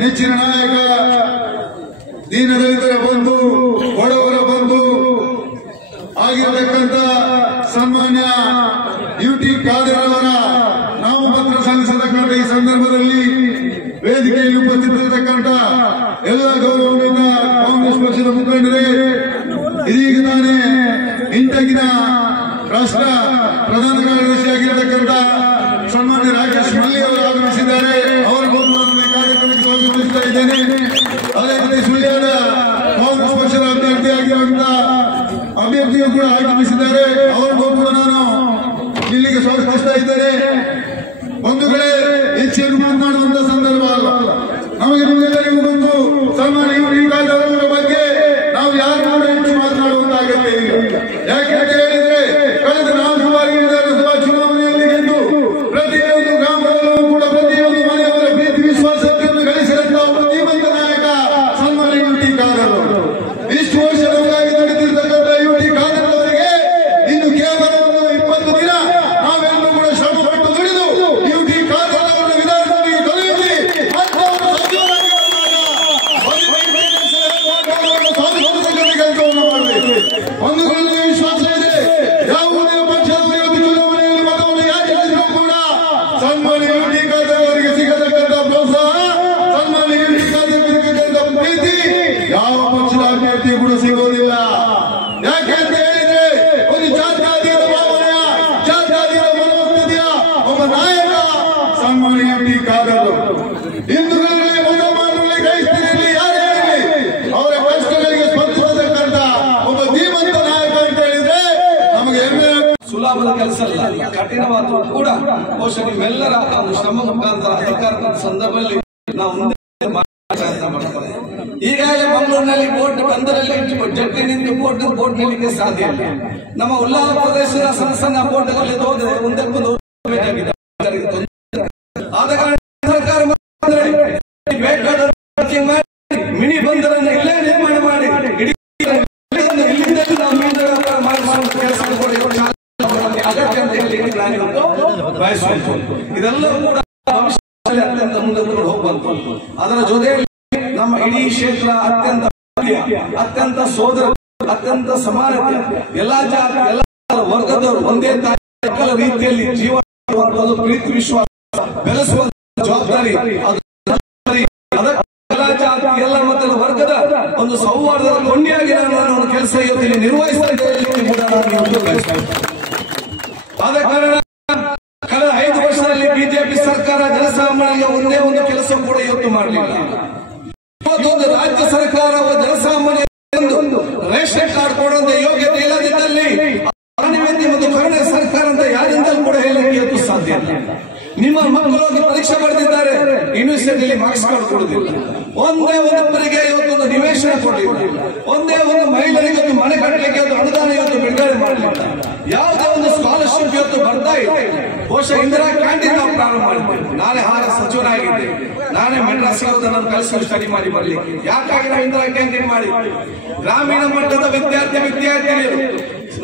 ನೆಚ್ಚಿನ ನಾಯಕ, ದೀನದಲಿತರ ಬಂಧು, ಬಡವರ ಬಂಧು ಆಗಿರತಕ್ಕಂಥ ಸನ್ಮಾನ್ಯ ಯುಟಿ ಖಾದರ್ ಅವರ ನಾಮಪತ್ರ ಸಲ್ಲಿಸತಕ್ಕಂಥ ಈ ಸಂದರ್ಭದಲ್ಲಿ ವೇದಿಕೆಯಲ್ಲಿ ಉಪಸ್ಥಿತರಿರತಕ್ಕಂಥ ಎಲ್ಲ ಗೌರವಾನ್ವಿತ ಕಾಂಗ್ರೆಸ್ ಪಕ್ಷದ ಮುಖಂಡರೇ, ಇದೀಗ ತಾನೇ ಇಂಟಗಿನ ರಾಷ್ಟ್ರ ಪ್ರಧಾನ ಕಾರ್ಯದರ್ಶಿಯಾಗಿರತಕ್ಕಂಥ ಸನ್ಮಾನ್ಯ ರಾಕೇಶ್ ಮಲ್ಲಿ ಅವರು ಆಗಮಿಸಿದ್ದಾರೆ. ಅವರಿಗೂ ಕಾರ್ಯಕ್ರಮಕ್ಕೆ ಸ್ವಾಗತಿಸ್ತಾ ಇದ್ದೇನೆ. ಅದೇ ರೀತಿ ಸುಳ್ಯದ ಕಾಂಗ್ರೆಸ್ ಪಕ್ಷದ ಅಭ್ಯರ್ಥಿಯು ಕೂಡ ಆಗಮಿಸಿದ್ದಾರೆ. ಅವರಿಗೂ ಕೂಡ ನಾನು ಇಲ್ಲಿಗೆ ಸ್ವಾಗತಿಸ್ತಾ ಇದ್ದೇನೆ. ಬಂಧುಗಳೇ, ಹೆಚ್ಚೇನು ಮಾತನಾಡುವಂತ ಸಂದರ್ಭ ಅಲ್ಲ. ನಮಗೆ ನಿಮಗೆಲ್ಲರಿಗೂ ಬಂದು ಸನ್ಮಾನ್ಯ ಯುಟಿ ಖಾದರ್ ಅವರ ಬಗ್ಗೆ ನಾವು ಯಾರು ಕೂಡ ಹೆಚ್ಚು ಮಾತನಾಡುವಂತ ಅಗತ್ಯ ಇಲ್ಲ. ಯಾಕೆಂತ ಹೇಳಿದ್ರೆ ಕಳೆದ 4 ಬಾರಿ ವಿಧಾನಸಭಾ ಚುನಾವಣೆಯಲ್ಲಿ ಗೆದ್ದು ಪ್ರತಿಯೊಂದು ಗ್ರಾಮದಲ್ಲೂ ಕೂಡ ಪ್ರತಿಯೊಂದು ಮನೆಯವರ ಪ್ರೀತಿ ವಿಶ್ವಾಸವನ್ನು ಗಳಿಸಿದಂತಹ ಧೀಮಂತ ನಾಯಕ ಸನ್ಮಾನ್ಯ ಯುಟಿ ಖಾದರ್ ಅವರು. ಇಷ್ಟು ವರ್ಷದವರಾಗಿ ನಡೆದಿರ್ತಕ್ಕಂಥ ಯುಟಿ ಖಾದರ್ ಅವರಿಗೆ ಇನ್ನು ಕೇವಲ 20 ದಿನ ನಾವೆಲ್ಲರೂ ಕೂಡ ಶ್ರಮ ಪಟ್ಟು ದುಡಿದು ಯುಟಿ ಖಾದರ್ ಅವರನ್ನು ವಿಧಾನಸಭೆಗೆ ಕರೆಯುತ್ತಿ ಮತ್ತೆ ಅವರು ಸಚಿವರಾಗಿ ಕೆಲಸವನ್ನು ಮಾಡಬೇಕು. ಒಂದುಗಳಲ್ಲಿ ವಿಶ್ವಾಸ ಇದೆ. ಯಾವುದೇ ಪಕ್ಷದ ಇವತ್ತು ಚುನಾವಣೆಯಲ್ಲಿ ಮತವನ್ನು ಯಾಚಿಸಿದ್ರು ಕೂಡ ಸನ್ಮಾನ್ಯ ಯುಟಿ ಖಾದರ್ ಅವರಿಗೆ ಸಿಗತಕ್ಕಂಥ ಪ್ರೋತ್ಸಾಹ, ಸನ್ಮಾನ್ಯ ಯುಟಿ ಖಾದರ್ ಸಿಗತಕ್ಕಂಥ ಪ್ರೀತಿ ಯಾವ ಪಕ್ಷದ ಅಭ್ಯರ್ಥಿ ಕೂಡ ಸಿಗೋದಿಲ್ಲ. ಯಾಕೆ ಅಂತ ಹೇಳಿದ್ರೆ ಒಂದು ಜಾತ್ಯಾತೀತ ಭಾವನೆಯ, ಜಾತ್ಯಾತೀತ ಮನೋಸ್ಥಿತಿಯ ಒಬ್ಬ ನಾಯಕ ಸನ್ಮಾನ್ಯ ಯುಟಿ ಖಾದರ್ ಅವರು. ಹಿಂದೂಗಳಲ್ಲಿ ಮುಸಲ್ಮಾನರಲ್ಲಿ ಕ್ರೈಸ್ತರಲ್ಲಿ ಯಾರೇ ಇರಲಿ ಅವರ ಕಷ್ಟಗಳಿಗೆ ಸ್ಪಂದಿಸತಕ್ಕಂಥ ಒಬ್ಬ ಧೀಮಂತ ನಾಯಕ ಅಂತ ಹೇಳಿದ್ರೆ ನಮಗೆ ಹೆಮ್ಮೆ. ಸುಲಭದ ಕೆಲಸ ಅಲ್ಲ, ಕಠಿಣವಾದ ಕೂಡ ಬಹುಶಃ ನಿಮ್ಮೆಲ್ಲರ ಶ್ರಮ ಮುಖಾಂತರ ಅಧಿಕಾರದ ಸಂದರ್ಭದಲ್ಲಿ ನಾವು ಮುಂದೆ ಮಾಡ್ತಾರೆ. ಈಗಾಗಲೇ ಮಂಗಳೂರಿನಲ್ಲಿ ಬೋಟ್ ಬಂದರಲ್ಲಿ ಜಟ್ಟಿ ನಿಂತು ಬೋಟ್ ನಿಲ್ಲಿಕ್ಕೆ ಸಾಧ್ಯ ಇಲ್ಲ. ನಮ್ಮ ಉಲ್ಲಾಸ ಪ್ರದೇಶದ ಸಣ್ಣ ಸಣ್ಣ ಬೋಟ್ಗಳಲ್ಲಿ ಹೋದ್ರೆ ಒಂದಕ್ಕೊಂದು ಆದ ಕಾರಣ ಸರ್ಕಾರ ಬೇಕಾದ ಮಿನಿ ಬಂದರನ್ನು ಇಲ್ಲೇ ನಿರ್ಮಾಣ ಮಾಡಿ ಇಲ್ಲಿಂದ ನಾವು ಮೀನು ವ್ಯಾಪಾರ ಮಾಡುವಂತ ಕೆಲಸ ಅಗತ್ಯ ಅಂತ ಹೇಳಿ ಬಯಸುವಂತ ಇದೆಲ್ಲವೂ ಕೂಡ ಭವಿಷ್ಯದಲ್ಲಿ ಅತ್ಯಂತ ಮುಂದೆ ಹೋಗುವಂತ. ಅದರ ಜೊತೆಯಲ್ಲಿ ನಮ್ಮ ಇಡೀ ಕ್ಷೇತ್ರ ಅತ್ಯಂತ ಸೋದರ, ಅತ್ಯಂತ ಸಮಾನತೆ, ಎಲ್ಲಾ ಜಾತಿ ಎಲ್ಲ ವರ್ಗದವರು ಒಂದೇ ತಾಯಿ ರೀತಿಯಲ್ಲಿ ಜೀವನ ಮಾಡುವಂತದ್ದು, ಪ್ರೀತಿ ವಿಶ್ವಾಸ ಬೆಳೆಸುವ ಜವಾಬ್ದಾರಿ, ಎಲ್ಲ ಜಾತಿ ಎಲ್ಲ ಮಕ್ಕಳ ವರ್ಗದ ಒಂದು ಸೌಹಾರ್ದದ ಕೊಂಡಿಯಾಗಿ ನಾನು ಒಂದು ಕೆಲಸ ಇವತ್ತಿಗೆ ನಿರ್ವಹಿಸ್ತಾ ಇದ್ದೇನೆ ಕೂಡ ನಾನು ಬಯಸ್ತೇನೆ. ಆದ ಕಾರಣ ಕಳೆದ 5 ವರ್ಷದಲ್ಲಿ ಬಿಜೆಪಿ ಸರ್ಕಾರ ಜನಸಾಮಾನ್ಯ ಒಂದೇ ಒಂದು ಕೆಲಸ ಕೂಡ ಇವತ್ತು ಮಾಡಲಿಲ್ಲ. ಇವತ್ತೊಂದು ರಾಜ್ಯ ಸರ್ಕಾರ ಜನಸಾಮಾನ್ಯ ರೇಷನ್ ಕಾರ್ಡ್ ಕೊಡುವಂತ ಯೋಗ್ಯತೆ ಇಲ್ಲದಿದ್ದಲ್ಲಿ ಮತ್ತು ಕರುಣೆ ಸರ್ಕಾರ ಅಂತ ಯಾರಿಂದಲೂ ಕೂಡ ಹೇಳಲಿಕ್ಕೆ ಇವತ್ತು ಸಾಧ್ಯ ಇಲ್ಲ. ನಿಮ್ಮ ಮಕ್ಕಳು ಹೋಗಿ ಪರೀಕ್ಷೆ ಬರೆದಿದ್ದಾರೆ, ಯೂನಿವರ್ಸಿಟಿಯಲ್ಲಿ ಮಾರ್ಕ್ಸ್ ಕಾರ್ಡ್ ಕೊಡುವುದಿಲ್ಲ. ಒಂದೇ ಒಬ್ಬರಿಗೆ ಇವತ್ತೊಂದು ನಿವೇಶನ ಕೊಡಲಿಲ್ಲ. ಒಂದೇ ಒಂದು ಮಹಿಳೆಯರಿಗೆ ಒಂದು ಮನೆ ಕಟ್ಟಲಿಕ್ಕೆ ಅನುದಾನ ಇವತ್ತು ಬಿಡುಗಡೆ ಮಾಡಲಿಲ್ಲ. ಯಾವುದೇ ಒಂದು ಸ್ಕಾಲರ್ಶಿಪ್ ಇವತ್ತು ಬರ್ತಾ ಇದೆ. ಬಹುಶಃ ಇಂದಿರಾ ಕ್ಯಾಂಟೀನ್ ನಾವು ಪ್ರಾರಂಭ ಮಾಡಿದ್ದೇವೆ. ನಾನೇ ಆಹಾರ ಸಚಿವನಾಗಿದ್ದೆ. ನಾನೇ ಮೆಡ್ರಾಸ್ ನಾನು ಕಲಿಸಿ ಸ್ಟಡಿ ಮಾಡಿ ಬರ್ಲಿಕ್ಕೆ. ಯಾಕಾಗಿ ನಾವು ಇಂದಿರಾ ಕ್ಯಾಂಟೀನ್ ಮಾಡಿ ಗ್ರಾಮೀಣ ಮಟ್ಟದ ವಿದ್ಯಾರ್ಥಿನಿಯರು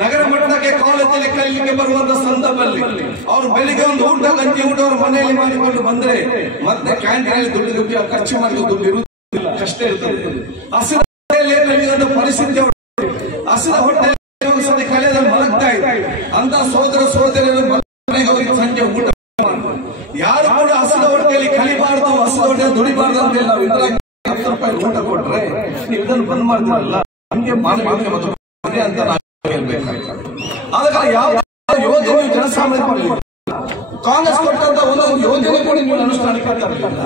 ನಗರ ಮಟ್ಟಕ್ಕೆ ಕಾಲೇಜಲ್ಲಿ ಕಲಿಯಲಿಕ್ಕೆ ಬರುವಂತ ಸಂದರ್ಭದಲ್ಲಿ ಅವರು ಬೆಳಿಗ್ಗೆ ಒಂದು ಊಟ ಗಂಜಿ ಊಟ ಅವರು ಮನೆಯಲ್ಲಿ ಮಾಡಿಕೊಂಡು ಬಂದ್ರೆ ಮತ್ತೆ ಕ್ಯಾಂಟೀನ್ ದುಡ್ಡು ಖರ್ಚು ಮಾಡಿ ದುಡ್ಡು ಇರುವುದಿಲ್ಲ, ಕಷ್ಟ ಇರ್ತದೆ. ಹಸಿದ ಪರಿಸ್ಥಿತಿ, ಹಸಿದ ಹೊಟ್ಟೆ ಕಲೆಯಲ್ಲಿ ಮಲಗ್ತಾ ಇದೆ ಅಂತ ಸೋದರ ಸೋದರಿಯರು ಮನೆಗೆ ಸಂಜೆ ಊಟ ಯಾರು ಕೂಡ ಹಸಿದ ಹೊಟ್ಟೆಯಲ್ಲಿ ಕಲಿಬಾರ್ದು, ಹಸಿದ ಹೊಟ್ಟೆ ದುಡಿಬಾರ್ದು ಅಂತ ನಾವು ಇದರ 10 ರೂಪಾಯಿ ಊಟ ಕೊಟ್ರೆ ನೀವು ಇದನ್ನು ಬಂದ್ ಮಾಡ್ತೀರಲ್ಲ, ನಮ್ಗೆ ಮಾನವೀಯತೆ ಮತ್ತು ಅಂತ ನಾವು ಹೇಳ್ಬೇಕಾಗ್ತದೆ. ಆದ ಯಾವ ಯೋಜನೆ ಜನಸಾಮಾನ್ಯ ಕಾಂಗ್ರೆಸ್ ಕೊಟ್ಟಂತ ಒಂದೊಂದು ಯೋಜನೆ ಕೂಡ ನೀವು ಅನುಷ್ಠಾನಕ್ಕೆ ತರಲಿಲ್ಲ.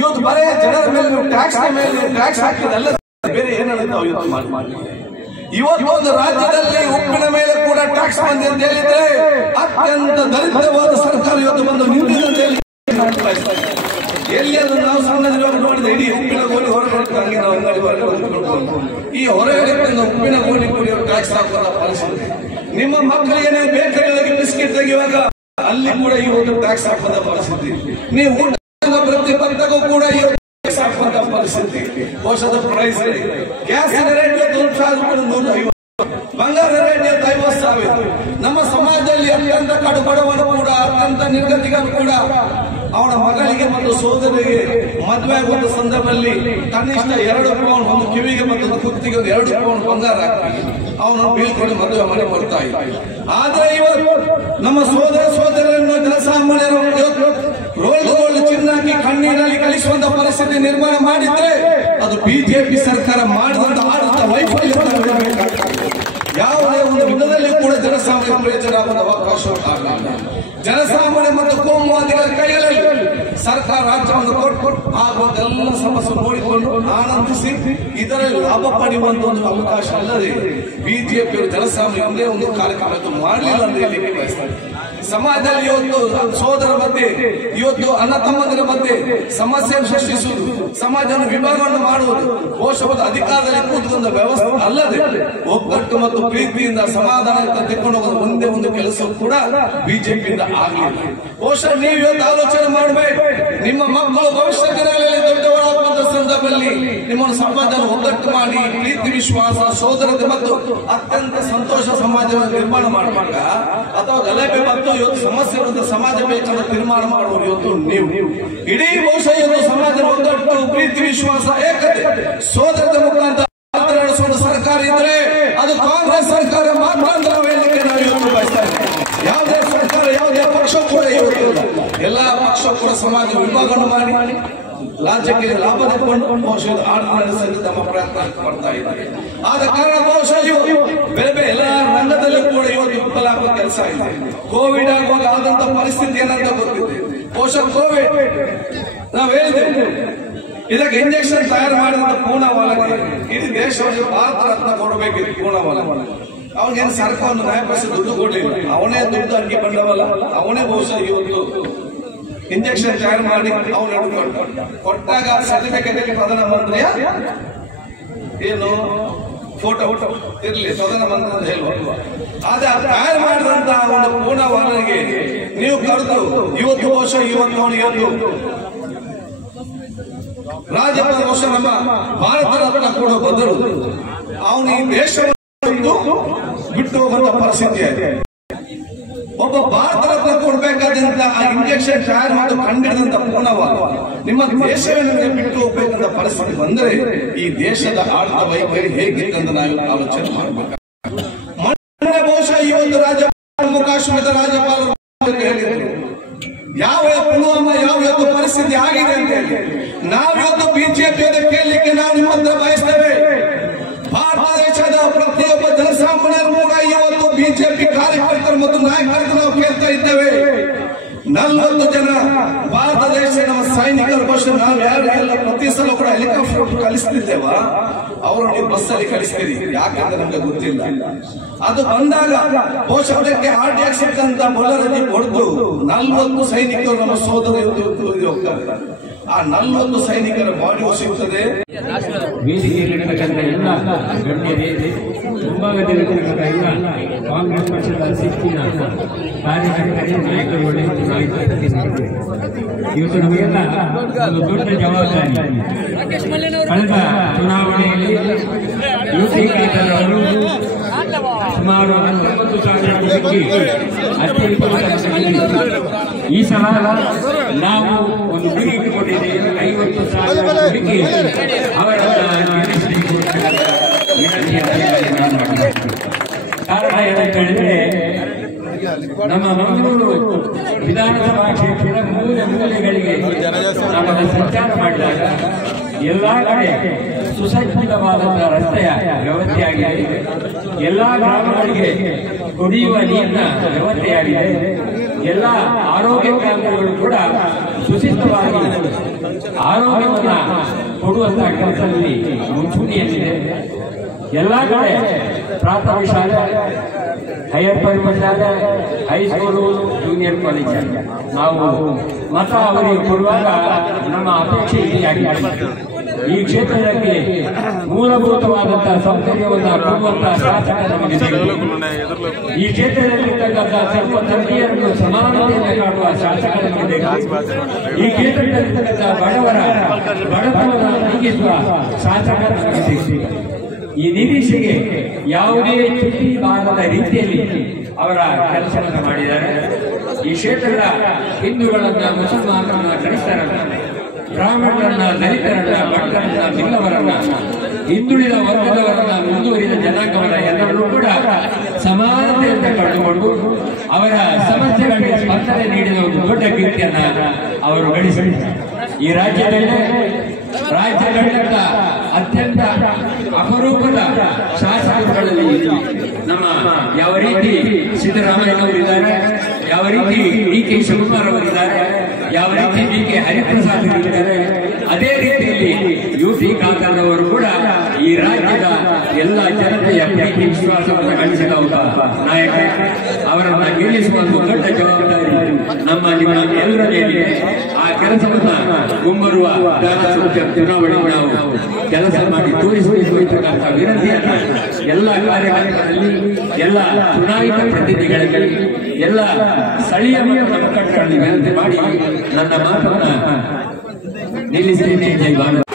ಇವತ್ತು ಬರೇ ಜನರ ಮೇಲೆ ನೀವು ಟ್ಯಾಕ್ಸ್ ಹಾಕಿದಲ್ಲ, ಬೇರೆ ಏನಾಗುತ್ತೆ ಇವತ್ತು ಮಾಡಿ. ಇವತ್ತು ಒಂದು ರಾಜ್ಯದಲ್ಲಿ ಉಪ್ಪಿನ ಮೇಲೆ ಕೂಡ ಟ್ಯಾಕ್ಸ್ ಬಂದಿದೆ ಅಂತ ಹೇಳಿದ್ರೆ ಅತ್ಯಂತ ದರಿದ್ರವಾದ ಸರ್ಕಾರ ಇವತ್ತು ಬಂದು ನಿಂತಿದೆ ಅಂತ ಹೇಳಿ ಎಲ್ಲಿ ಅದನ್ನು ನಾವು ಸಣ್ಣದಿರುವಾಗ ನೋಡಿದ ಇಡೀ ಉಪ್ಪಿನ ಗೋಲಿ ಹೊರಗಡೆ ನಾವು ಈ ಹೊರಗಡೆ ಉಪ್ಪಿನ ಗೋಲಿ ಕೂಡ ಟ್ಯಾಕ್ಸ್ ಹಾಕುವ ಪರಿಸ್ಥಿತಿ. ನಿಮ್ಮ ಮಕ್ಕಳಿಗೆ ಬೇಕರಿ ಬಿಸ್ಕಿಟ್ ತೆಗೆಯುವಾಗ ಅಲ್ಲಿ ಕೂಡ ಈ ಒಂದು ಟ್ಯಾಕ್ಸ್ ಹಾಕುವಂತ ಪರಿಸ್ಥಿತಿ. ನೀವು ಊಟ ಪ್ರತಿ ಪಂಥಕ್ಕೂ ಕೂಡ ಟ್ಯಾಕ್ಸ್ ಹಾಕುವಂತ ಪರಿಸ್ಥಿತಿ. ಔಷಧ ಪ್ರೈಸ್ ಗ್ಯಾಸ್ ರೇಟ್ 150, ಬಂಗಾರ ರೇಟ್ 50,000. ನಮ್ಮ ಸಮಾಜದಲ್ಲಿ ಅತ್ಯಂತ ಕಡುಬಡವರು ಕೂಡ, ಅತ್ಯಂತ ನಿರ್ಗತಿಕರು ಕೂಡ ಅವನ ಮಗಳಿಗೆ ಮತ್ತು ಸೋದರಿಗೆ ಮದುವೆ ಆಗುವ ಸಂದರ್ಭದಲ್ಲಿ ಕನಿಷ್ಠ 2 ಪೌಂಡ್ ಒಂದು ಕಿವಿಗೆ ಮತ್ತು ಕುತ್ತಿಗೆ 2 ಪೌಂಡ್ ಬಂಗಾರ ಹಾಕಿ ಅವನು ಬೀಳ್ಕೊಂಡು ಮದುವೆ ಮಾಡಿ ಕೊಡ್ತಾ ಇದ್ದ. ಆದ್ರೆ ಇವತ್ತು ನಮ್ಮ ಸೋದರರನ್ನು ಜನಸಾಮಾನ್ಯರು ರೋಲ್ಡ್ ಚಿನ್ನಾಕಿ ಕಣ್ಣೀರಲ್ಲಿ ಕಳಿಸುವಂತ ಪರಿಸ್ಥಿತಿ ನಿರ್ಮಾಣ ಮಾಡಿದ್ರೆ ಅದು ಬಿಜೆಪಿ ಸರ್ಕಾರ ಮಾಡಿದಂತ ಆಡಳಿತ ವೈಫಲ್ಯ. ಯಾವುದೇ ಒಂದು ವಿಧದಲ್ಲಿ ಕೂಡ ಜನಸಾಮಾನ್ಯ ಪ್ರಯೋಜನ ಆಗುವ ಅವಕಾಶ ಆಗಲಿಲ್ಲ. ಜನಸಾಮಾನ್ಯ ಮತ್ತು ಕೋಮುವಾದಿಗಳ ಕೈಯಲ್ಲಿ ಸರ್ಕಾರ ರಾಜ್ಯವನ್ನು ಕೊಟ್ಟು ಆಗುವಂತೆಲ್ಲ ಸಮಸ್ಯೆ ನೋಡಿಕೊಂಡು ಆನಂದಿಸಿ ಇದರಲ್ಲಿ ಲಾಭ ಪಡೆಯುವಂತ ಒಂದು ಅವಕಾಶ ಅಲ್ಲದೆ ಬಿಜೆಪಿಯವರು ಜನಸಾಮಾನ್ಯ ಒಂದೇ ಒಂದು ಕಾರ್ಯಕ್ರಮ ಮಾಡಲಿಲ್ಲ ಅಂತ ಹೇಳಲಿಕ್ಕೆ ಬಯಸ್ತಾರೆ. ಸಮಾಜದಲ್ಲಿ ಇವತ್ತು ಸೋದರ ಮಧ್ಯೆ ಇವತ್ತು ಅಣ್ಣ ತಮ್ಮಂದಿರ ಮಧ್ಯೆ ಸಮಸ್ಯೆಯನ್ನು ಸೃಷ್ಟಿಸುವುದು, ಸಮಾಜವನ್ನು ವಿಭಾಗವನ್ನು ಮಾಡುವುದು ಬಹುಶಃ ಅಧಿಕಾರದಲ್ಲಿ ಕೂತ್ಕೊಂಡ ವ್ಯವಸ್ಥೆ ಅಲ್ಲದೆ ಒಗ್ಗಟ್ಟು ಮತ್ತು ಪ್ರೀತಿಯಿಂದ ಸಮಾಧಾನ ತೆಗೆದುಕೊಂಡು ಹೋಗೋದು ಒಂದೇ ಒಂದು ಕೆಲಸವೂ ಕೂಡ ಬಿಜೆಪಿಯಿಂದ ಆಗಲಿಲ್ಲ. ಬಹುಶಃ ನೀವು ಇವತ್ತು ಆಲೋಚನೆ ಮಾಡಬೇಕು, ನಿಮ್ಮ ಮಕ್ಕಳು ಭವಿಷ್ಯ ದಿನಗಳಲ್ಲಿ ದೊಡ್ಡವರಾಗುವಂತ ಸಂದರ್ಭದಲ್ಲಿ ನಿಮ್ಮನ್ನು ಸಮಾಜವನ್ನು ಒಗ್ಗಟ್ಟು ಮಾಡಿ ಪ್ರೀತಿ ವಿಶ್ವಾಸ ಸೋದರತೆ ಮತ್ತು ಅತ್ಯಂತ ಸಂತೋಷ ಸಮಾಜವನ್ನು ನಿರ್ಮಾಣ ಮಾಡುವಾಗ ಅಥವಾ ಗಲಭೆ ಮತ್ತು ಇವತ್ತು ಸಮಸ್ಯೆ ಇರುವಂತಹ ಸಮಾಜ ಬೇಕನ್ನು ತೀರ್ಮಾನ ಮಾಡುವುದು ಇವತ್ತು ನೀವು ಇಡೀ ಬಹುಶಃ ಇವತ್ತು ಸಮಾಜ ಒಗ್ಗಟ್ಟು ಪ್ರೀತಿ ವಿಶ್ವಾಸ ಏಕತೆ ಸೋದರತೆ ಮುಖಾಂತರ ನಡೆಸುವ ಸರ್ಕಾರ ಇದ್ರೆ ಅದು ಕಾಂಗ್ರೆಸ್ ಸರ್ಕಾರ ಮಾತ್ರ ಅಂತ ನಾವು ಹೇಳಲಿಕ್ಕೆ ನಾವು ಇವತ್ತು ಬಯಸ್ತಾ ಇದ್ದೇವೆ. ಯಾವುದೇ ಸರ್ಕಾರ ಯಾವುದೇ ಪಕ್ಷ ಕೂಡ ಇವತ್ತು ಎಲ್ಲಾ ಪಕ್ಷ ಕೂಡ ಸಮಾಜ ವಿಭಾಗವನ್ನು ಮಾಡಿ ರಾಜ್ಯಕ್ಕೆ ಲಾಭ ತಗೊಂಡು ಬಹುಶಃ ಆಡಳಿತ ನಡೆಸಲು ತಮ್ಮ ಪ್ರಯತ್ನ ಮಾಡ್ತಾ ಇದ್ದಾರೆ. ಆದ ಕಾರಣ ಬಹುಶಃ ಬೇರೆ ಬೇರೆ ಎಲ್ಲ ರಂಗದಲ್ಲೂ ಕೂಡ ಇವತ್ತು ವಿಫಲ ಆಗುವ ಕೆಲಸ ಇದೆ. ಕೋವಿಡ್ ಆಗುವಾಗ ಆದಂತ ಪರಿಸ್ಥಿತಿ ಏನಂತ ಗೊತ್ತಿದೆ. ಬಹುಶಃ ಕೋವಿಡ್ ನಾವು ಹೇಳಿದ್ದೇವೆ, ಇದಕ್ಕೆ ಇಂಜೆಕ್ಷನ್ ತಯಾರು ಮಾಡಿದಂತ ಪೂನಾವಾಲಾಗೆ ಇಡೀ ದೇಶವನ್ನು ಭಾರತ ರತ್ನ ಕೊಡಬೇಕಿತ್ತು. ಪೂನಾವಾಲಾ ಅವನಿಗೇನು ಸರ್ಕಾರವನ್ನು ನ್ಯಾಯಪಡಿಸಿ ದುಡ್ಡು ಕೊಡಲಿಲ್ಲ, ಅವನೇ ದುಡ್ಡು ಅಕ್ಕಿ ಬಂಡವಾಳ, ಅವನೇ ಬಹುಶಃ ಇವತ್ತು ಇಂಜೆಕ್ಷನ್ ತಯಾರು ಮಾಡಿ ಅವನು ಕೊಟ್ಟಾಗ ಸರ್ಟಿಫಿಕೇಟ್ ಪ್ರಧಾನಮಂತ್ರಿಯ ಏನು ಫೋಟೋ ಇರಲಿ ಪ್ರಧಾನಮಂತ್ರಿ ಅಂತ ಹೇಳುವ. ಆದ್ರೆ ತಯಾರು ಮಾಡಿದಂತಹ ಒಂದು ಪೂರ್ಣವಾಲನಿಗೆ ನೀವು ಕರೆದು ಇವತ್ತು ಬಹುಶಃ ಇವತ್ತು ಅವನಿಗೆ ರಾಜ್ಯಪಾಲ ಬಹುಶಃ ನಮ್ಮ ಭಾರತ ರತ್ನ ಕೊಡೋ ಬದಲು ಅವನು ಈ ದೇಶವನ್ನು ಬಿಟ್ಟು ಹೋಗುವಂತ ಪರಿಸ್ಥಿತಿ ಆಗಿದೆ. ಒಬ್ಬ ಭಾರತ ರತ್ನ ಕೊಡ್ಬೇಕಾದಂತ ಆ ಇಂಜೆಕ್ಷನ್ ತಯಾರು ಮಾಡಿ ಕಂಡಿಡಿದಂತ ಪೂರ್ಣವಾದ ನಿಮ್ಮ ದೇಶವೇ ಬಿಟ್ಟು ಹೋಗ್ಬೇಕಂತ ಪರಿಸ್ಥಿತಿ ಬಂದರೆ ಈ ದೇಶದ ಆಡಳಿತ ವೈಖರಿ ಹೇಗಿತ್ತು ಅಂತ ನಾವು ಆಲೋಚನೆ ಮಾಡಬೇಕು. ಬಹುಶಃ ಇವತ್ತು ಜಮ್ಮು ಕಾಶ್ಮೀರದ ರಾಜ್ಯಪಾಲರು ಹೇಳಿದ್ರು ಯಾವ ಪುಲ್ವಾಮಾ ಯಾವ ಇವತ್ತು ಪರಿಸ್ಥಿತಿ ಆಗಿದೆ ಅಂತ ಹೇಳಿ ನಾವಿವತ್ತು ಬಿಜೆಪಿ ಕೇಳಲಿಕ್ಕೆ ನಾವು ನಿಮ್ಮ ಹತ್ರ ಬಯಸ್ತೇವೆ. ಭಾರತ ದೇಶದ ಪ್ರತಿಯೊಬ್ಬ ಜನಸಾಮಾನ್ಯರು ಕೂಡ ಇವತ್ತು ಬಿಜೆಪಿ ಕಾರ್ಯಕರ್ತರು ಮತ್ತು ನಾಯಕರು ನಾವು ಕೇಳ್ತಾ ಇದ್ದೇವೆ. 40 ಜನ ಭಾರತ ದೇಶ ನಮ್ಮ ಸೈನಿಕರು ಬಹುಶಃ ನಾವು ಯಾರಿಗೆಲ್ಲ ಪ್ರತಿ ಸಲ ಕೂಡ ಹೆಲಿಕಾಪ್ಟರ್ ಕಳಿಸ್ತಿದ್ದೇವ ಅವರು ನೀವು ಬಸ್ ಅಲ್ಲಿ ಕಳಿಸ್ತೀರಿ, ಯಾಕಂದ್ರೆ ನಮ್ಗೆ ಗೊತ್ತಿಲ್ಲ. ಅದು ಬಂದಾಗ ಬಹುಶಃ ಅದಕ್ಕೆ ಹಾರ್ಟ್ ಆಕ್ಸಿಡೆಂಟ್ ಅಂತ ಬೊಲರಲ್ಲಿ ಹೊಡೆದು 40 ಸೈನಿಕರು ನಮ್ಮ ಸೋದರ ಹೋಗ್ತಾರೆ. ಆ 40 ಸೈನಿಕರ ಬಾಡಿ ಸಿಗುತ್ತದೆ. ವೇದಿಕೆಯಲ್ಲಿರ್ತಕ್ಕಂಥ ಎಲ್ಲ ಗಣ್ಯರೇ, ಮುಂಭಾಗದಲ್ಲಿರ್ತಕ್ಕಂಥ ಎಲ್ಲ ಕಾಂಗ್ರೆಸ್ ಪಕ್ಷದ ಶಿಸ್ತಿನ ಕಾರ್ಯಕರ್ತರೇ, ನಾಯಕರುಗಳೇ, ಇವತ್ತು ನಮಗೆಲ್ಲ ಒಂದು ದೊಡ್ಡ ಜವಾಬ್ದಾರಿ. ಕಳೆದ ಚುನಾವಣೆಯಲ್ಲಿ ಯುಪಿಗೆ ಸುಮಾರು 19,000 ಈ ಸಲ ನಾವು ಒಂದು ಗುರಿ ಇಟ್ಟುಕೊಂಡಿದ್ದೇವೆ. 50,000 ಕಾರಣ ಏನಂತ ಹೇಳಿದ್ರೆ ನಮ್ಮ ಮಂಗಳೂರು ವಿಧಾನಸಭಾ ಕ್ಷೇತ್ರದ ಮೂಲೆ ಮೂಲೆಗಳಿಗೆ ನಮ್ಮನ್ನು ಸಂಚಾರ ಮಾಡಿದಾಗ ಎಲ್ಲಾ ಕಡೆ ಸುಸಜ್ಜಿತವಾದಂತಹ ರಸ್ತೆಯ ವ್ಯವಸ್ಥೆಯಾಗಿದೆ. ಎಲ್ಲಾ ಗ್ರಾಮಗಳಿಗೆ ಕುಡಿಯುವ ನೀರಿನ ವ್ಯವಸ್ಥೆಯಾಗಿದೆ. ಎಲ್ಲ ಆರೋಗ್ಯ ಕೇಂದ್ರಗಳು ಕೂಡ ಸುಸಜ್ಜಿತವಾಗಿ ಆರೋಗ್ಯವನ್ನ ಕೊಡುವಂತಹ ಕೆಲಸದಲ್ಲಿ ಮುಂಚೂಣಿಯಲ್ಲಿದೆ. ಎಲ್ಲಾ ಕಡೆ ಪ್ರಾಥಮಿಕ ಶಾಲೆ, ಹೈಯರ್ ಪ್ರೈಮರಿ ಶಾಲೆ, ಹೈಸ್ಕೂಲು, ಜೂನಿಯರ್ ಕಾಲೇಜ್ ನಾವು ಮತ ಅವರಿಗೆ ಕೊಡುವಾಗ ನಮ್ಮ ಅಪೇಕ್ಷೆ ಇದಾಗಿದೆ. ಈ ಕ್ಷೇತ್ರಕ್ಕೆ ಮೂಲಭೂತವಾದಂತಹ ಸೌಕರ್ಯವನ್ನು ಕೊಡುವಂತಹ ಶಾಸಕ ನಮಗೆ ಈ ಕ್ಷೇತ್ರದಲ್ಲಿರ್ತಕ್ಕಂಥ ಸರ್ವ ಧರ್ಮೀಯರನ್ನು ಸಮಾನತೆಯನ್ನು ಕಾಣುವ ಶಾಸಕ ನಮಗೆ ಈ ಕ್ಷೇತ್ರದಲ್ಲಿರ್ತಕ್ಕಂಥ ಬಡವರ ಬಡತನವನ್ನು ನೀಗಿಸುವ ಶಾಸಕ ನಮಗೆ ಈ ನಿರೀಕ್ಷೆಗೆ ಯಾವುದೇ ಚ್ಯುತಿ ಬಾರದ ರೀತಿಯಲ್ಲಿ ಅವರ ಕೆಲಸವನ್ನು ಮಾಡಿದ್ದಾರೆ. ಈ ಕ್ಷೇತ್ರದ ಹಿಂದೂಗಳನ್ನ, ಮುಸಲ್ಮಾನರನ್ನ, ಕ್ರೈಸ್ತರನ್ನ, ಬ್ರಾಹ್ಮಣರನ್ನ, ದಲಿತರನ್ನ, ಭಕ್ತರನ್ನ, ಬಿಲ್ಲವರನ್ನ, ಹಿಂದುಳಿದ ವರ್ಗದವರನ್ನ, ಮುಂದುವರಿದ ಜನಾಂಗವರ ಎಲ್ಲರನ್ನೂ ಕೂಡ ಸಮಾನತೆಯಿಂದ ಕಂಡುಕೊಂಡು ಅವರ ಸಮಸ್ಯೆಗಳಿಗೆ ಸ್ಪಂದನೆ ನೀಡಿದ ಒಂದು ದೊಡ್ಡ ಕೀರ್ತಿಯನ್ನ ಅವರು ಗಳಿಸಿದ್ದಾರೆ. ಈ ರಾಜ್ಯದಲ್ಲೇ ರಾಜ್ಯಗಳಿಂದ ಅತ್ಯಂತ ಅಪರೂಪದ ಶಾಸಕರುಗಳಲ್ಲಿ ನಮ್ಮ ಯಾವ ರೀತಿ ಸಿದ್ದರಾಮಯ್ಯನವರಿದ್ದಾರೆ, ಯಾವ ರೀತಿ ಡಿ ಕೆ ಶಿವಕುಮಾರ್ ಅವರಿದ್ದಾರೆ, ಯಾವ ರೀತಿ ಡಿ ಕೆ ಹರಿಪ್ರಸಾದ್ ಅವರಿದ್ದಾರೆ, ಅದೇ ರೀತಿಯಲ್ಲಿ ಯುಟಿ ಖಾದರ್ ಅವರು ಕೂಡ ಈ ರಾಜ್ಯದ ಎಲ್ಲ ಜನತೆಯ ಪ್ರೀತಿ ವಿಶ್ವಾಸವನ್ನು ಗಳಿಸಿದ ಒಬ್ಬ ನಾಯಕ. ಅವರನ್ನ ಗೆಲ್ಲಿಸುವ ಒಂದು ದೊಡ್ಡ ಜವಾಬ್ದಾರಿ ನಮ್ಮ ನಿಮ್ಮ ಎಲ್ಲರ ಮೇಲಿದೆ. ಆ ಕೆಲಸವನ್ನ ಮುಂಬರುವ ವಿಧಾನಸಭೆ ಚುನಾವಣೆಗೆ ನಾವು ಕೆಲಸ ಮಾಡಿ ತೋರಿಸಬೇಕಂತ ವಿನಂತಿಯನ್ನ ಎಲ್ಲ ಕಾರ್ಯಕ್ರಮಗಳಲ್ಲಿ, ಎಲ್ಲ ಚುನಾಯಿತ ಪ್ರತಿನಿಧಿಗಳಲ್ಲಿ, ಎಲ್ಲ ಸ್ಥಳೀಯ ಮುಖಂಡರಲ್ಲಿ ವಿನಂತಿ ಮಾಡಿ ನನ್ನ ಮಾತನ್ನ ನಿಲ್ಲಿಸಿದ್ದೇನೆ. ಜೈ ಭಾರತ.